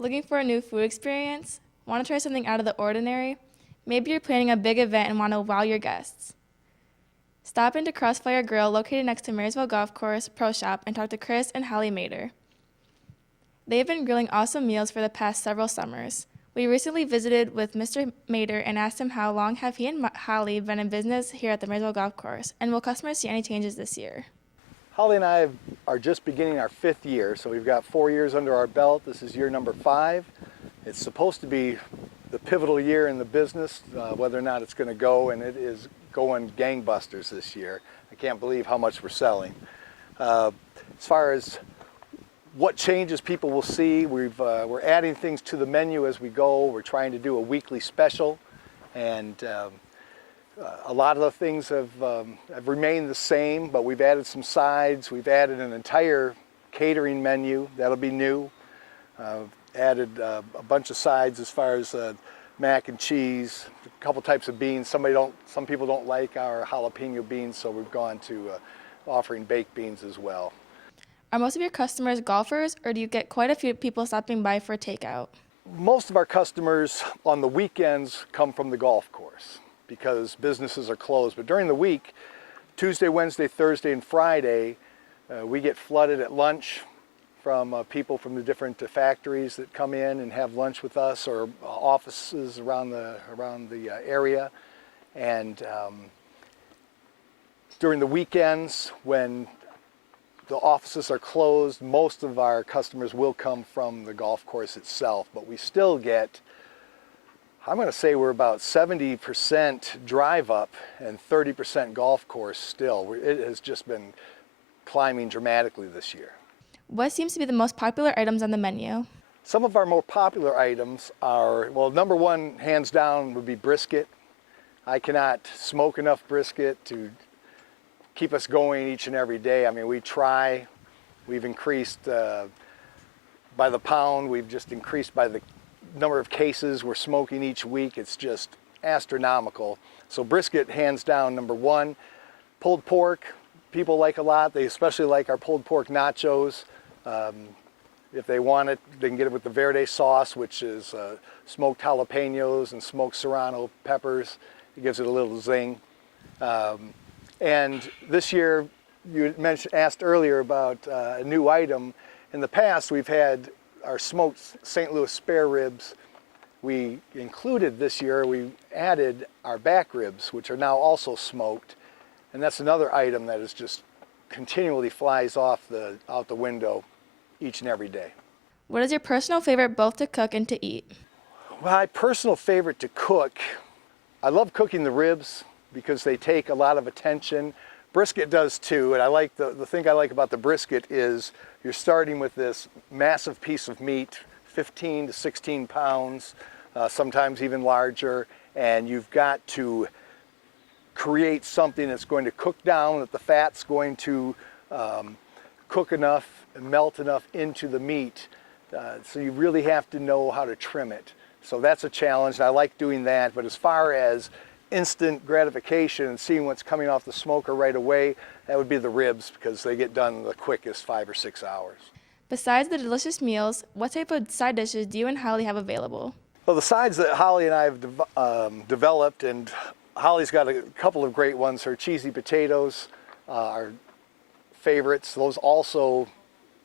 Looking for a new food experience? Want to try something out of the ordinary? Maybe you're planning a big event and want to wow your guests. Stop into Crossfire Grill located next to Marysville Golf Course Pro Shop and talk to Chris and Holly Mader. They've been grilling awesome meals for the past several summers. We recently visited with Mr. Mader and asked him how long have he and Holly been in business here at the Marysville Golf Course, and will customers see any changes this year? Holly and I are just beginning our 5th year, so we've got 4 years under our belt. This is year number 5. It's supposed to be the pivotal year in the business, whether or not it's going to go, and it is going gangbusters this year. I can't believe how much we're selling. As far as what changes people will see, we're adding things to the menu as we go. We're trying to do a weekly special, and a lot of the things have remained the same, but we've added some sides. We've added an entire catering menu. That'll be new. Added a bunch of sides as far as mac and cheese, a couple types of beans. Some people don't like our jalapeno beans, so we've gone to offering baked beans as well. Are most of your customers golfers, or do you get quite a few people stopping by for takeout? Most of our customers on the weekends come from the golf course because businesses are closed. But during the week, Tuesday, Wednesday, Thursday, and Friday, we get flooded at lunch from people from the different factories that come in and have lunch with us, or offices around the area. And during the weekends, when the offices are closed, most of our customers will come from the golf course itself, but we still get, I'm going to say we're about 70% drive up and 30% golf course still. It has just been climbing dramatically this year. What seems to be the most popular items on the menu? Some of our more popular items are, well, number one, hands down, would be brisket. I cannot smoke enough brisket to keep us going each and every day. I mean, we try. We've increased by the pound. We've just increased by the number of cases we're smoking each week. It's just astronomical. So brisket, hands down, number one. Pulled pork, people like a lot. They especially like our pulled pork nachos. If they want it, they can get it with the verde sauce, which is smoked jalapenos and smoked serrano peppers. It gives it a little zing. And this year, you asked earlier about a new item. In the past, we've had our smoked St. Louis spare ribs. We included this year, we added our back ribs, which are now also smoked. And that's another item that is just continually flies out the window each and every day. What is your personal favorite both to cook and to eat? My personal favorite to cook, I love cooking the ribs because they take a lot of attention. Brisket does too, and I like the thing I like about the brisket is you're starting with this massive piece of meat, 15 to 16 pounds, sometimes even larger, and you've got to create something that's going to cook down, that the fat's going to cook enough and melt enough into the meat. So you really have to know how to trim it. So that's a challenge, and I like doing that. But as far as instant gratification and seeing what's coming off the smoker right away, that would be the ribs, because they get done in the quickest 5 or 6 hours. Besides the delicious meals, what type of side dishes do you and Holly have available? Well, the sides that Holly and I have developed, and Holly's got a couple of great ones. Her cheesy potatoes are favorites. Those also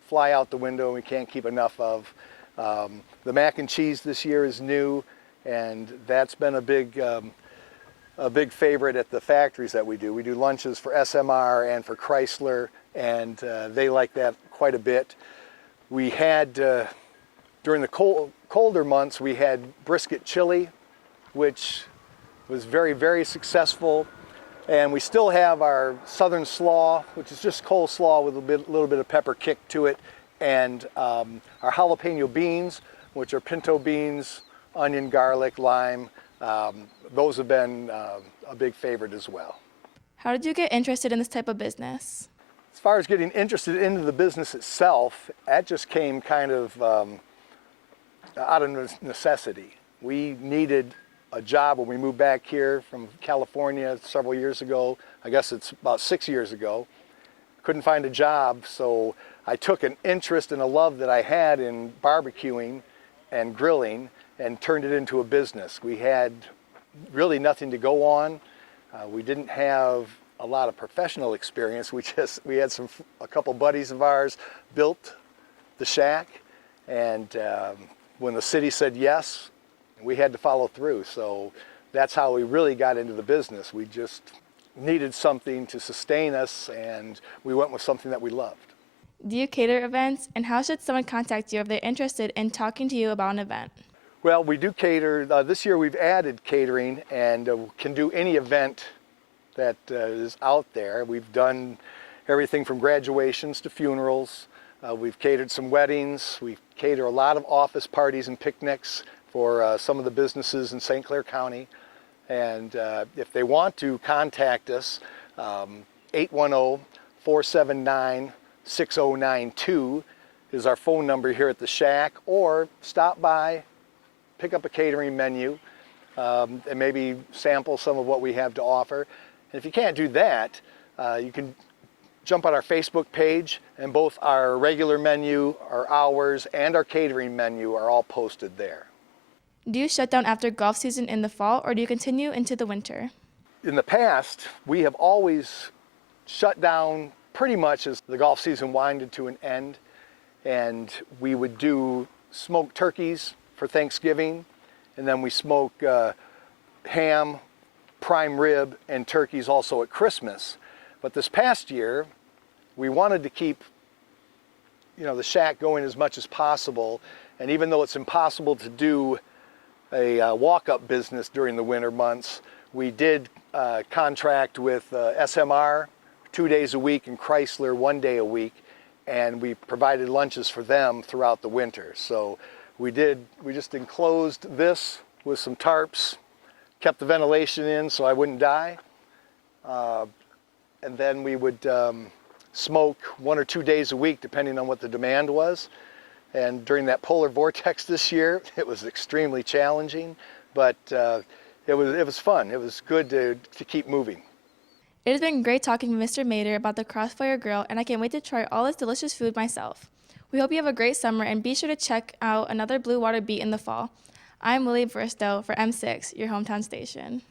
fly out the window and we can't keep enough of. The mac and cheese this year is new, and that's been a big favorite at the factories that we do. We do lunches for SMR and for Chrysler, and they like that quite a bit. We had, during the colder months, we had brisket chili, which was very, very successful. And we still have our southern slaw, which is just coleslaw with a little bit of pepper kick to it, and our jalapeno beans, which are pinto beans, onion, garlic, lime. Those have been a big favorite as well. How did you get interested in this type of business? As far as getting interested into the business itself, that just came kind of out of necessity. We needed a job when we moved back here from California several years ago. I guess it's about 6 years ago. Couldn't find a job, so I took an interest and a love that I had in barbecuing, and grilling and turned it into a business. We had really nothing to go on. We didn't have a lot of professional experience. We had a couple buddies of ours built the shack, and when the city said yes, we had to follow through. So that's how we really got into the business. We just needed something to sustain us, and we went with something that we loved. Do you cater events, and how should someone contact you if they're interested in talking to you about an event? Well, we do cater. This year we've added catering and can do any event that is out there. We've done everything from graduations to funerals. We've catered some weddings. We cater a lot of office parties and picnics for some of the businesses in St. Clair County. And if they want to contact us, 810-479-6092 is our phone number here at the shack, or stop by, pick up a catering menu, and maybe sample some of what we have to offer. And if you can't do that, you can jump on our Facebook page, and both our regular menu, our hours, and our catering menu are all posted there. Do you shut down after golf season in the fall, or do you continue into the winter? In the past, we have always shut down pretty much as the golf season winded to an end, and we would do smoked turkeys for Thanksgiving, and then we smoke ham, prime rib, and turkeys also at Christmas. But this past year, we wanted to keep the shack going as much as possible, and even though it's impossible to do a walk-up business during the winter months, we did contract with SMR 2 days a week and Chrysler 1 day a week, and we provided lunches for them throughout the winter. So we just enclosed this with some tarps, kept the ventilation in so I wouldn't die, and then we would smoke 1 or 2 days a week depending on what the demand was. And during that polar vortex this year, it was extremely challenging, but it was fun. It was good to keep moving. It has been great talking with Mr. Mader about the Crossfire Grill, and I can't wait to try all this delicious food myself. We hope you have a great summer, and be sure to check out another Blue Water Beat in the fall. I'm Willie Bristow for M6, your hometown station.